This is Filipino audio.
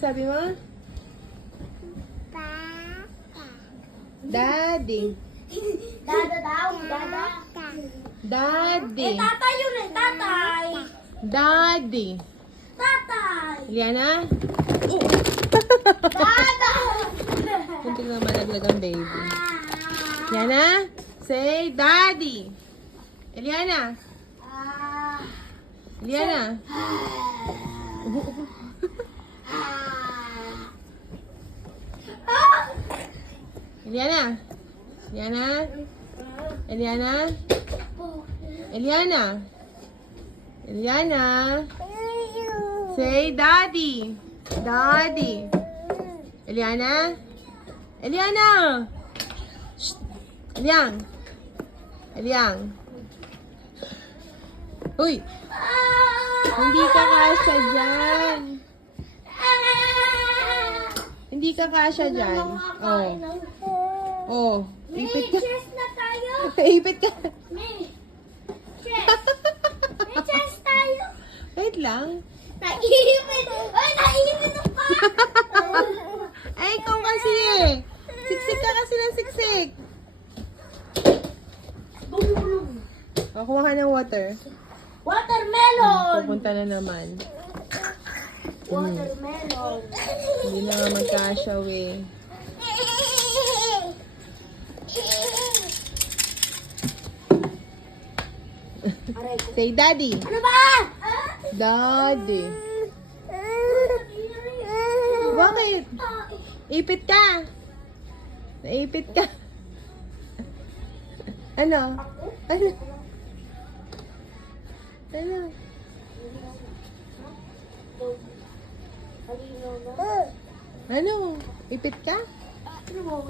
Sabi mo? Daddy. Dada daw, dada. Daddy. Tatay yun eh, tatay. Daddy. Tatay. Eliana? Dada. Kunti lang malaglag ang baby. Eliana? Say daddy. Eliana? Eliana? Eliana? Eliana? Eliana? Eliana? Eliana? Say daddy. Daddy. Eliana? Eliana? Shh. Eliang. Eliang. Uy! Hindi ka kasya dyan. Hindi ka kasya dyan. Oh. Oh. Ipit ka. Chess na tayo. Ipit ka. May chess. May chess tayo. Wait lang. Naiipit. Ay, naiipit ang pa. Ay, ikaw kasi eh. Siksik ka kasi ng siksik. O, kuha ka ng water. Watermelon. Pupunta na naman. Watermelon. Hindi na nga magkasya eh. Aray ko. Say daddy. Ano ba? Daddy. Bakit? Ipit ka. Naipit ka. Ano? Ano? Ano? Ano? Ipit ka? Ano mo?